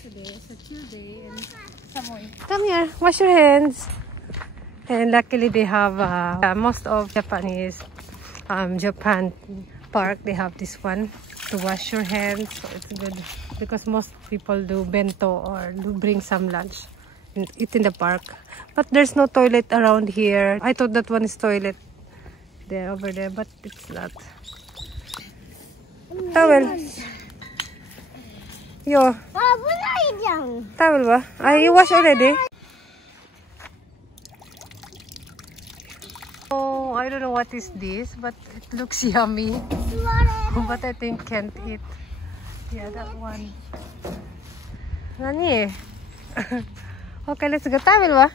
today. It's a chill day and Samoy. Come here, wash your hands. And luckily they have most of Japanese Japan park. They have this one to wash your hands. So it's good because most people do bento or do bring some lunch and eat in the park. But there's no toilet around here. I thought that one is toilet there over there, but it's not. Towel. Yo. Towel ba? You wash already? Oh, I don't know what is this, but it looks yummy. But I think can't eat. Yeah, that one. Nani? Okay, let's go. Towel ba?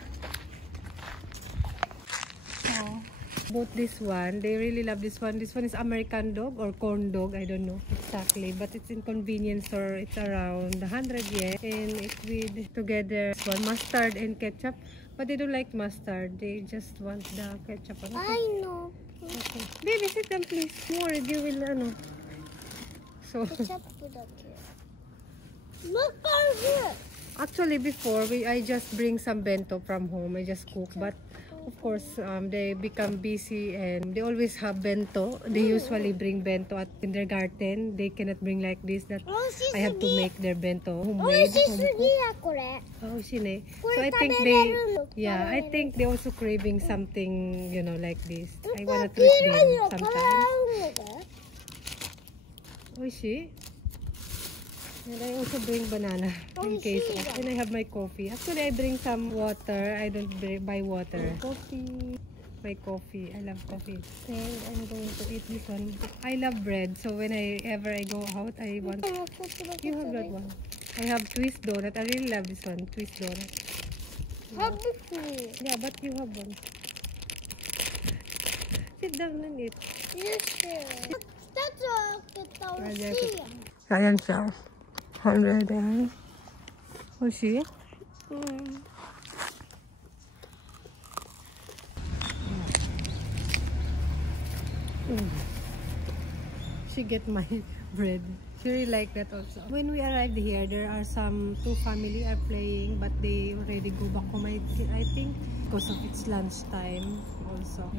Oh. Both this one, they really love this one. This one is American dog or corn dog, I don't know exactly, but it's in convenience store. It's around 100 yen, and it's with together one mustard and ketchup. But they don't like mustard. They just want the ketchup. Okay? I know. Okay. Baby, sit down please. More, you will ano. So Look over here. actually before I just bring some bento from home. I just cook, but of course they become busy and they always have bento. They usually bring bento at kindergarten. They cannot bring like this. That I have to make their bento homemade. Oh, shine. So I think I think they also craving something, you know, like this. I wanna treat them sometimes. Oh, she. And I also bring banana in case of, and I have my coffee. Actually, I bring some water. I don't buy water. Coffee. My coffee. I love coffee. And I'm going to eat this one. I love bread. So whenever I go out, I want. You have that one. I have twist donut. I really love this one. Twist donut. Yeah, but you have one. Sit down and eat. Ayan siya. 100 and... Oh, she? She get my bread. She really like that also. When we arrived here, there are two family are playing, but they already go back home, I think, because of it's lunchtime also.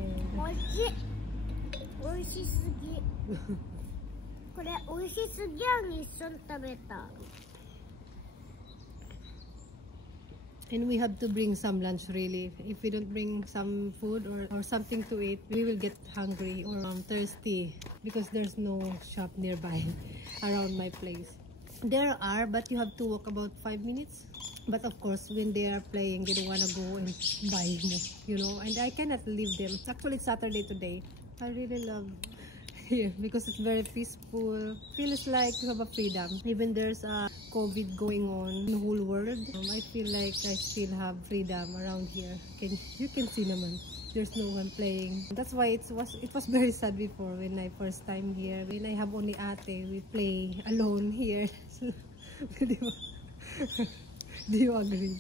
And we have to bring some lunch really. If we don't bring some food or something to eat, we will get hungry or thirsty because there's no shop nearby around my place. There are, but you have to walk about 5 minutes. But of course, when they are playing, they don't want to go and buy more, you know. And I cannot leave them. Actually, it's Saturday today. I really love here because it's very peaceful. Feels like you have a freedom. Even there's a COVID going on in the whole world. I feel like I still have freedom around here. You can see naman. There's no one playing. That's why it was very sad before when I first time here. When I have only ate, we play alone here. So, do you agree?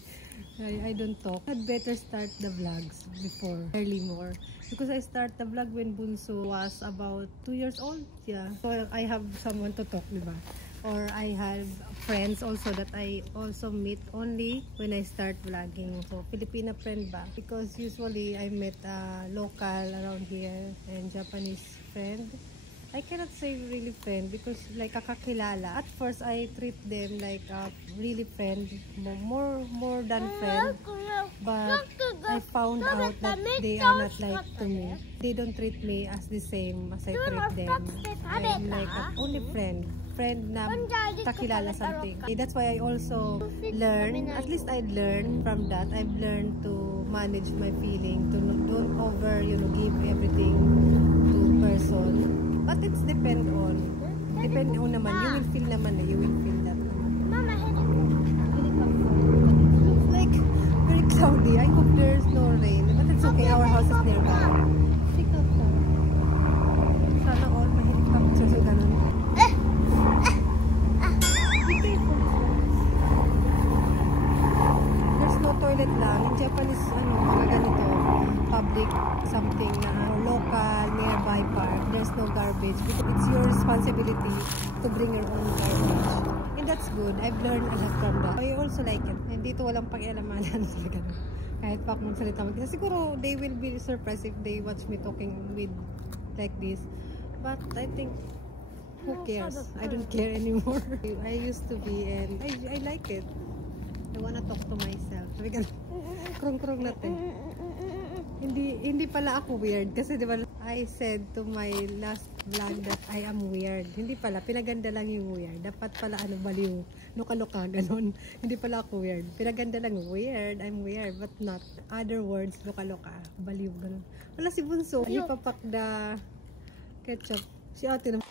I don't talk. I'd better start the vlogs before, early more. Because I start the vlog when Bunso was about 2 years old. Yeah. So I have someone to talk, diba? Or I have friends also that I also meet only when I start vlogging. So Filipina friend ba? Because usually I met a local around here and Japanese friend. I cannot say really friend because like kakakilala. At first I treat them like a really friend, more than friend. But I found out that they are not like to me. They don't treat me as the same as I treat them. I'm like only friend na kakilala something. That's why I also learn, at least I learned from that. I've learned to manage my feeling, to don't over, give everything to person. But it's depend on naman. You will feel naman, you will feel that naman. Mama, looks like very cloudy. I hope there's no rain, but it's okay. Our house is nearby. Sana all may helicopter so ganun. There's no toilet lang. In Japanese, mga ganito, public something na local, nearby park. There's no garbage because it's your responsibility to bring your own garbage. In that's good. I've learned a lot from that. I also like it. And dito walang pakialamanan. Kahit pa akong magsalita mag-isa. Siguro they will be surprised if they watch me talking with like this. But I think who cares? I don't care anymore. I used to be and I like it. I wanna talk to myself. Krong-krong natin. Hindi pala ako weird kasi di ba I said to my last vlog that I am weird. Hindi pala, pinaganda lang yung weird. Dapat pala baliw, loka-loka, ganon. Hindi pala ako weird. Pinaganda lang weird, I'm weird, but not. Other words, loka-loka, baliw, ganon. Wala si Bunso, ipapakda ketchup. Si ate naman.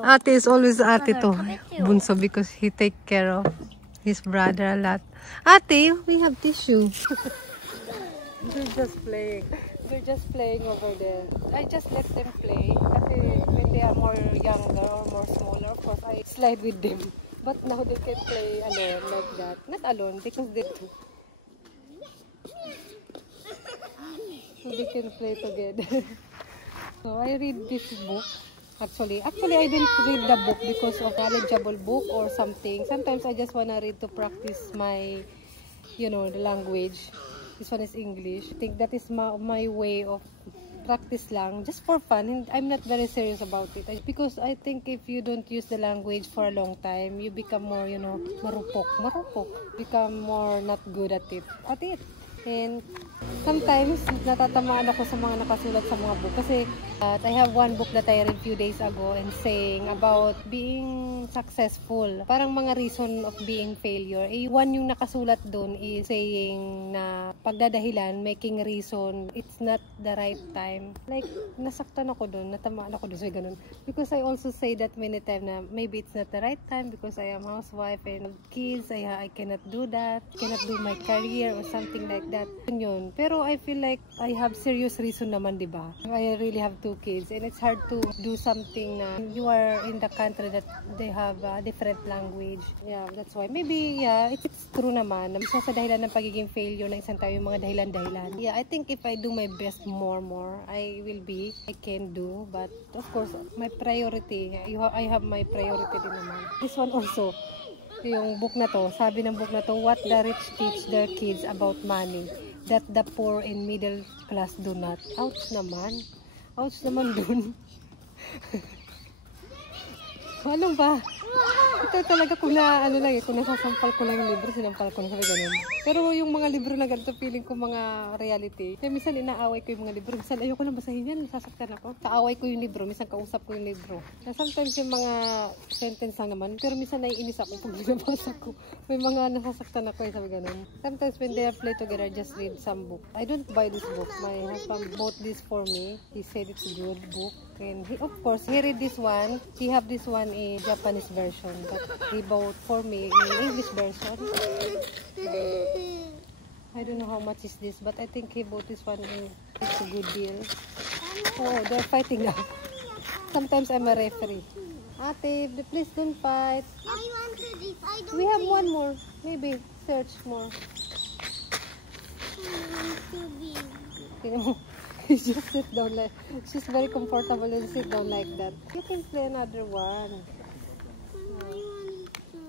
Ate is always ate to. Bunso because he take care of his brother a lot. Ate, we have tissue. They're just playing. They're just playing over there. I just let them play. Kasi when they are more younger or more smaller, of course, I slide with them. But now they can play alone like that. Not alone, because they do. So they can play together. So I read this book. Actually, I didn't read the book because of knowledgeable book or something. Sometimes I just wanna read to practice my, the language. This one is English. I think that is my way of practice lang, just for fun. I'm not very serious about it because I think if you don't use the language for a long time, you become more, marupok. Become more not good at it. And sometimes natatamaan ako sa mga nakasulat sa mga book kasi I have one book that I read few days ago and saying about being successful. Parang mga reason of being failure. One yung nakasulat doon is saying na pagdadahilan, making reason, it's not the right time. Like, nasaktan ako doon, natamaan ako doon, so ganun. Because I also say that many times na maybe it's not the right time because I am housewife and kids, I cannot do that, cannot do my career or something like that. Yun. Pero I feel like I have serious reason naman, di ba? I really have 2 kids and it's hard to do something na you are in the country that they have a different language. Yeah, that's why. Maybe, yeah, it's true naman. Isa sa dahilan ng pagiging failure ng isang tao yung mga dahilan-dahilan. Yeah, I think if I do my best more, I can do. But of course, my priority, I have my priority din naman. This one also. Yung book na to, sabi ng book na to, what the rich teach their kids about money that the poor and middle class do not. Ouch naman dun. Ano ba? Ito talaga kung nasasampal ko lang yung libro, sinampal ko na sabi ganun. Pero yung mga libro na ganito, feeling ko mga reality. Kaya minsan inaaway ko yung mga libro. Minsan ayoko lang basahin yan, nasasaktan ako. Kaaway ko yung libro, minsan kausap ko yung libro. And sometimes yung mga sentence lang naman, pero minsan naiinis ako pag binabasa ko. May mga nasasaktan ako sabi ganun. Sometimes when they play together, I just read some book. I don't buy this book. My husband bought this for me. He said it's a good book. And he, of course, he read this one. He have this one in Japanese version, but he bought for me in English version. I don't know how much is this, but I think he bought this one in. It's a good deal. Oh, they're fighting now. Sometimes I'm a referee. Ate, please don't fight. I want to this. I don't We have one more. Maybe search more. want to be. Just sit down like she's very comfortable and sit down like that. You can play another one. I want to.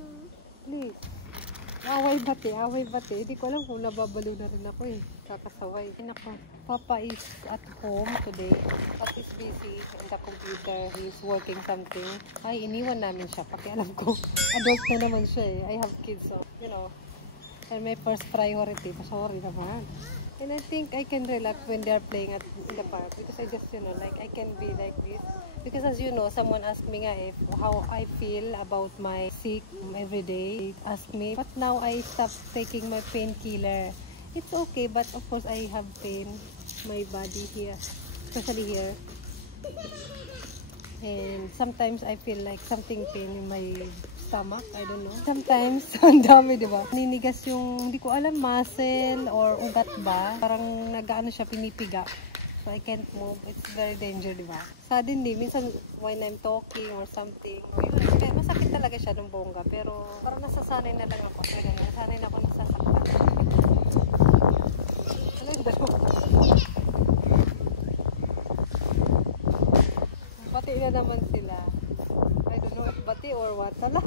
Please. Away bate. Hindi ko alam kung nababalo na rin ako eh. Kakasaway. Nako, Papa is at home today. But he's busy in the computer. He's working something. Ay, iniwan namin siya. Pakialam ko. Adult na naman siya eh. I have kids so, and my first priority. Sorry naman. And I think I can relax when they're playing in the park because I just, I can be like this. Because as you know, someone asked me if how I feel about my sick every day. Ask me, but now I stopped taking my painkiller. It's okay, but of course I have pain, my body here, especially here. And sometimes I feel like something pain in my stomach, I don't know. Sometimes, ang dami, di ba? Ninigas yung, hindi ko alam, muscle or ugat ba. Parang nag-ano siya, pinipiga. So I can't move. It's very dangerous, di ba? Suddenly, minsan when I'm talking or something, masakit talaga siya ng bongga. Pero parang nasasanay na lang ako. Kaya nasanay na ako nasasaktan. Ano yung dalawa? Bati na naman sila. I don't know if bati or what. Hala.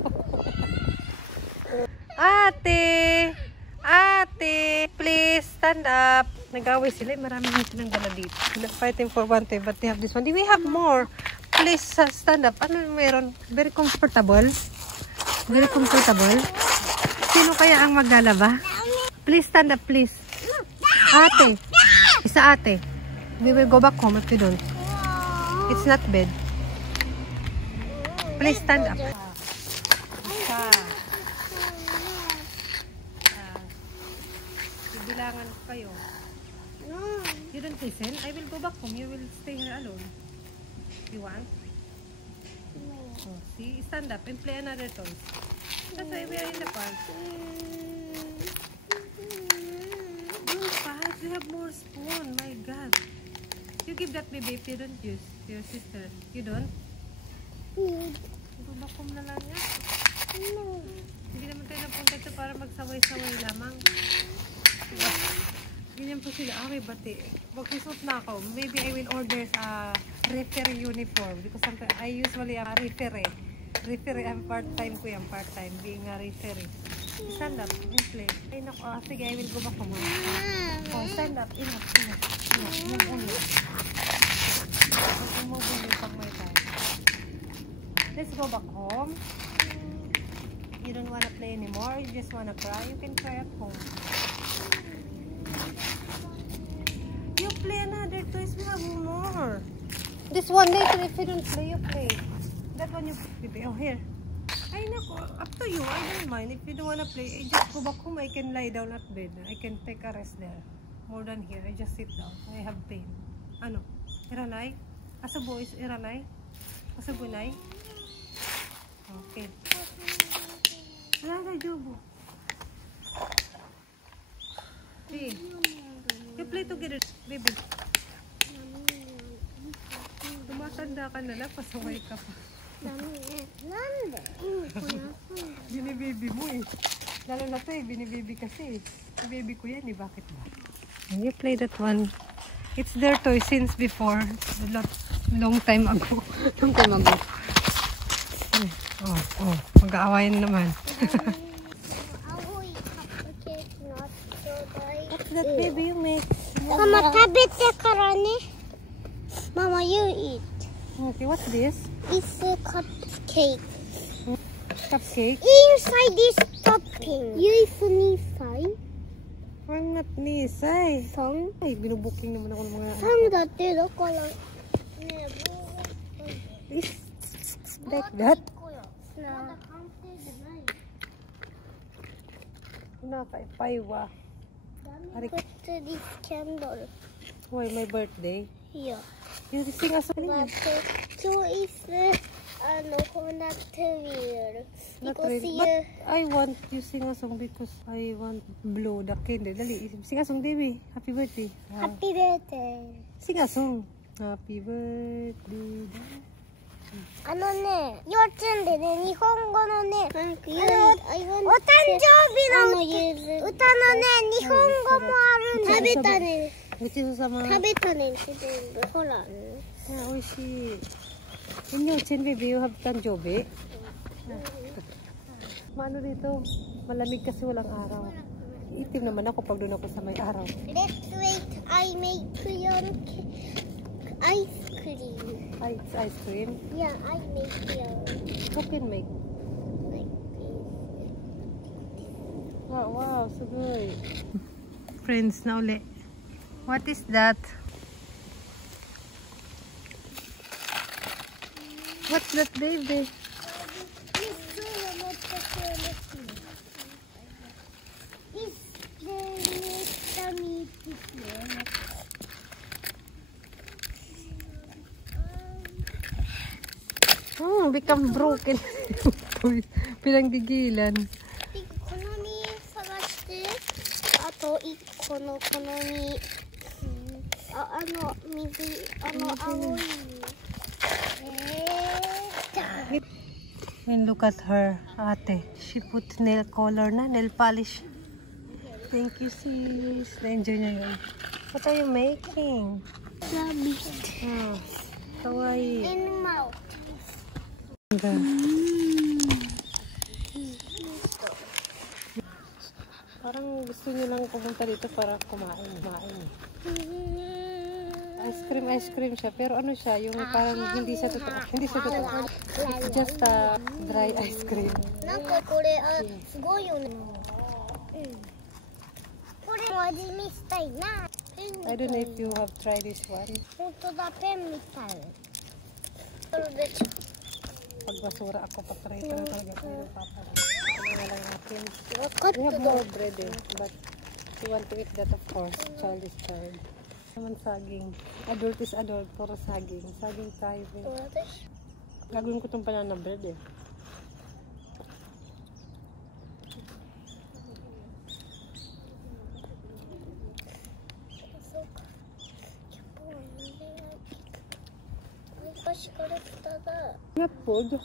stand up. Nag-away sila. Marami silang dala dito. They're fighting for one toy, but they have this one. Do we have more? Please stand up. Ano meron? Very comfortable. Very comfortable. Sino kaya ang maglalaba? Please stand up, please. Ate. Isa ate. We will go back home if we don't. It's not bed. Please stand up. Bilangan kayo. You don't listen? I will go back home. You will stay here alone. You want? Oh, see? Stand up and play another toy. That's why we are in the park. Oh, Paz, you have more spoon. My God. You give that baby if you don't use. Your sister. You don't? Go back home na lang yan. Hindi naman tayo napunta ito para magsaway-saway lamang. Ganyan po sila. Okay, bati. Magsusot na ako. Maybe I will order a referee uniform because I usually am a referee. Referee, I'm part-time ko yan. Part-time. Being a referee. Stand up and play. Ay, naku. Sige, I will go back home. Oh, stand up. Enough. Move on. Move on yung pag may time. Let's go back home. You don't wanna play anymore? You just wanna cry? You can cry at home. You play another toys. We have more. This one later, if you don't play, you play. That one you play. Oh, here. Ay, naku. Up to you. I don't mind. If you don't wanna play, I just go back home. I can lie down at bed. I can take a rest there. More than here. I just sit down. I have pain. Ano? Iranay? Asa boys? Iranay? Asa bunay? Okay. Wala na, Jobo. Hey. You play together, baby. Tumatanda ka na lang, pasaway ka pa. Binibaby mo eh. Lalo na ito eh, binibaby kasi eh. Baby ko yan eh, bakit ba? You play that one. It's their toy since before. Long time ago. Oh, mag-aawayan naman. What's that, baby, you make? Mama, tabete karane. Mama, you eat. Okay, what's this? It's a cupcake. Cupcake? Inside this topping. You fine? I'm not nisay. Song? Ay, binubuking naman ako ng mga... Song dati, loko lang. Like that? Nakapaywa. Put this candle. Why, my birthday? Yeah. You sing a song? But two is not real. Not Because really. But I want you sing a song because I want blow the candle. Dali, sing a song, Debbie. Happy birthday. Happy birthday. Sing a song. Happy birthday. 幼稚園でね、日本語のね、お誕生日の歌のね、日本語もあるんだ。食べたね。ごちそうさま。食べたねって全部。ほら。おいしい。In your chin, baby, you have tanjobi? Maano dito? Malamig kasi walang araw. Itim naman ako pag doon ako sa may araw. Let's wait. I make your ice cream. It's ice cream? Yeah, I make your. Who can make? Like this. Wow, so good. Friends, na uli. What is that? What's that, baby? Oh, become broken. Pinanggigilan. この実探して、あと1個のこの実、水、青い。And look at her, ate. She put nail color na, nail polish. Thank you, sis. Na-enjoy niya yun. What are you making? Rabbit. Oh, kawaii. In mouth. Parang gusto nyo lang pumunta dito para kumain. Ice cream siya. Pero ano siya, yung parang hindi siya totoo. Hindi siya totoo. It's just a dry ice cream. I don't know if you have tried this one. Pag basura ako, patry ko na talaga ko yung papa. Wala lang natin. We have more bread but you want to eat that of course. Child is child. Naman saging. Adult is adult, puro saging. Saging tayo. Gagawin ko itong banana bread eh. Not food.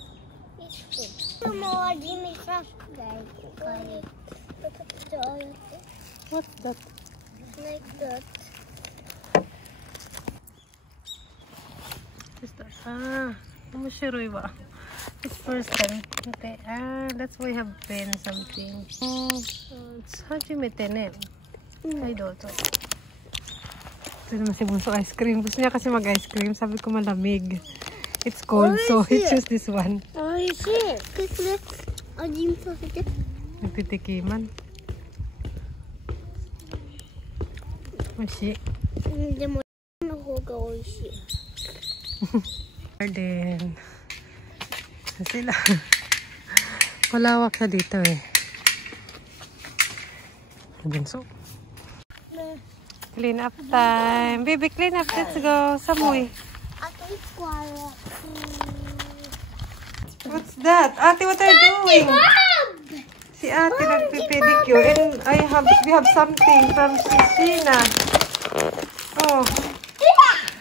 What's that? Like that. What's that? Mashiroy ba? It's first time. Okay. That's why I have pen something. It's hajimete. I don't know. Ito naman si Bunso ice cream. Gusto niya kasi mag-ice cream. Sabi ko malamig. It's cold, so he choose this one. Nagtitikiman. Oishi. Garden. Sila. Malawak siya dito eh. Bunso. Clean up time. Baby, clean up. Let's go. Samoy. What's that? Ate, what are you doing? Si Ate nagpipedicure. And we have something from Sheena. Oh.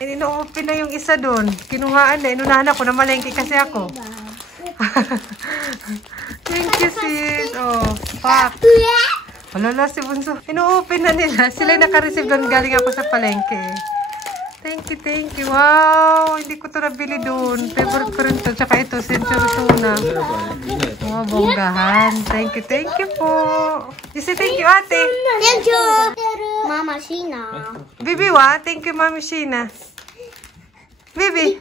And ino-open na yung isa doon. Kinuhaan na. Inunahan ako na malengke kasi ako. Thank you, sis. Oh, pak. Wala si Bunso. Ino-open na nila. Sila naka-receive doon. Galing ako sa palengke. Thank you. Wow! Hindi ko ito nabili doon. Favorite ko rin ito. Tsaka ito, Century Tuna. Oh, bonggahan. Thank you po. You say thank you, Ate. Thank you, Mama Sheena. Bibi wa? Thank you, Mami Sheena. Bibi.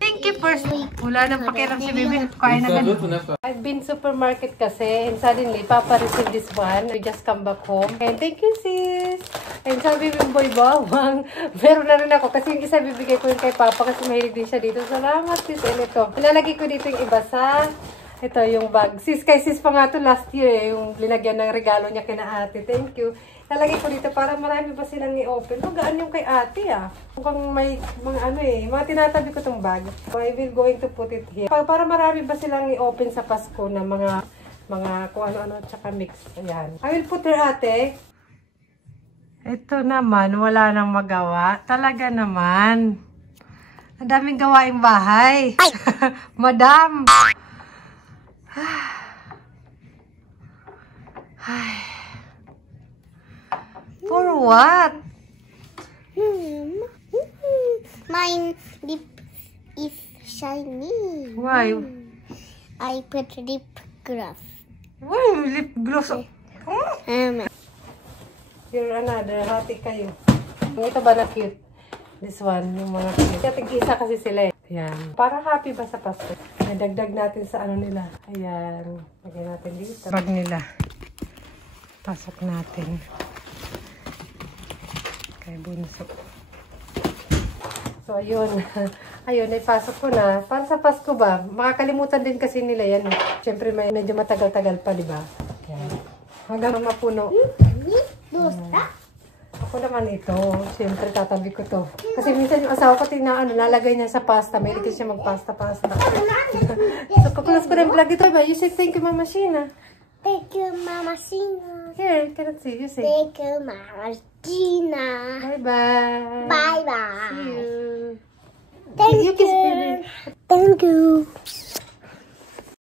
Thank you first. Wala nang pakialam si Bibi. Kain na ganun. I've been supermarket kasi and suddenly Papa received this one. We just come back home. And thank you sis. And sabi Bibi boy bawang. Meron na rin ako kasi yung isa bibigay ko yun kay Papa kasi mahilig din siya dito. Salamat sis. And ito. Nilalagay ko dito yung iba sa ito yung bag. Sis kay sis pa nga to last year eh. Yung linagyan ng regalo niya kina Ate. Thank you. Nalagay ko dito para marami pa silang i-open. So, gaan yung kay Ate ah. Mukhang may mga ano eh. Mga tinatabi ko tong bag. So, I will going to put it here. Para marami pa silang i-open sa Pasko na mga kung ano-ano tsaka mix. Ayan. I will put her Ate. Ito naman, wala nang magawa. Talaga naman. Ang daming gawaing bahay. Madam. Ay. For what? My lip is shiny. Why? I put lip gloss. Why lip gloss? You're another. Hati kayo. Ito ba na cute? This one, yung mga cute. Tig-isa kasi sila eh. Ayan. Para happy ba sa Pasko? Nadagdag natin sa ano nila. Ayan. Lagyan natin dito. Bag nila. Pasok natin. Bunso. So, ayun. Ayun, ipasok ko na. Para sa Pasko ba? Makakalimutan din kasi nila yan. Siyempre, medyo matagal-tagal pa, di ba? Yan. Hanggang mapuno. Ako naman ito. Siyempre, tatabi ko to. Kasi minsan yung asawa ko, nalagay niya sa pasta. May ligay siya magpasta-pasta. So, kakulas ko rin vlog ito. You say thank you, Mama Sheena. Thank you, Mama Sheena. Here, cannot see. You say. Thank you, Mama Sheena. Bye-bye. Bye-bye. See you. Thank you. Kiss baby. Thank you.